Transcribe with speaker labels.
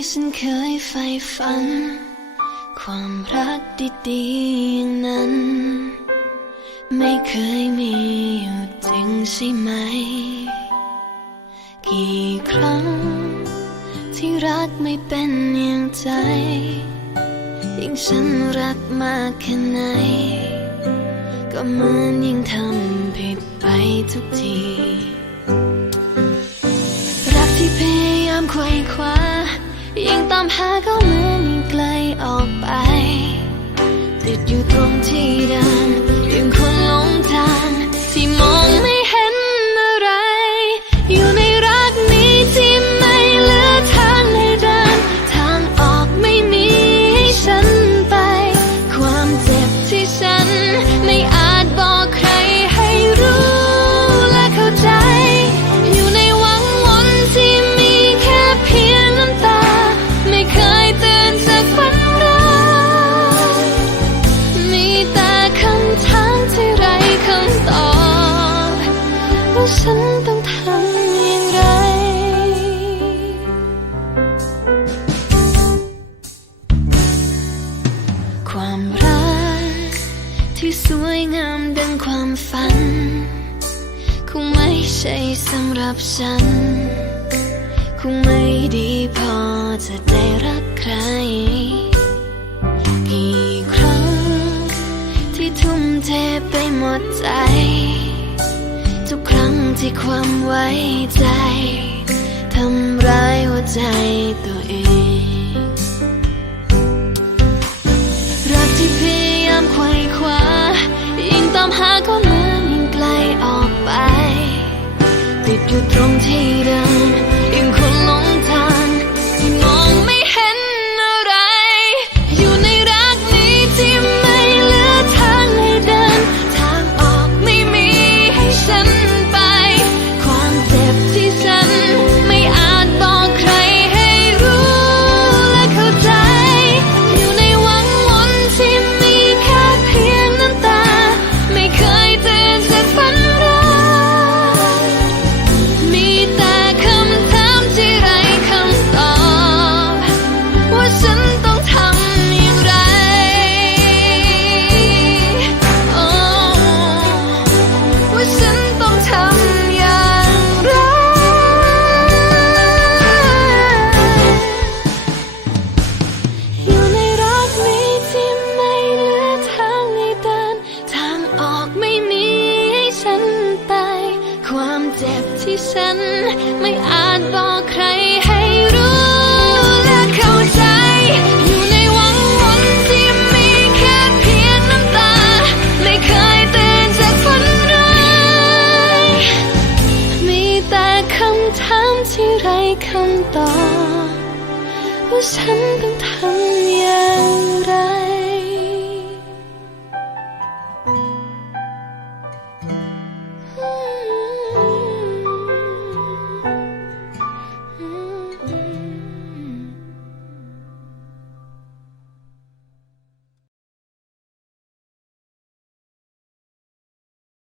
Speaker 1: ่ฉันเคยใฝ่ฝัน ความรักดีๆอย่างนั้น ไม่เคยมีอยู่จริงใช่ไหม กี่ครั้ง ที่รักไม่เป็นอย่างใจ ยิ่งฉันรักมากแค่ไหน ก็เหมือนยิ่งทำผิดไปทุกที รักที่พยายามไขว่คว้าา ฉันต้องทำอย่างไร ความรักที่สวยงามดังความฝัน คงไม่ใช่สำหรับฉัน คงไม่ดีพอจะได้รักใคร กี่ครั้งที่ทุ่มเทไปหมดใจ ความไว้ใจ ทำร้ายหัวใจตัวเอง รักที่พยายามไขว่คว้า ยิ่งตามหาก็เหมือนยิ่งไกลออกไป ติดอยู่ตรงที่ ฉันไม่อาจบอกใครให้รู้และเข้าใจอยู่ในวังวนที่มีแค่เพียงน้ำตา ไม่เคยตื่นจากฝันร้ายมีแต่คำถามที่ไร้คำตอบว่าฉันต้องทำอย่าง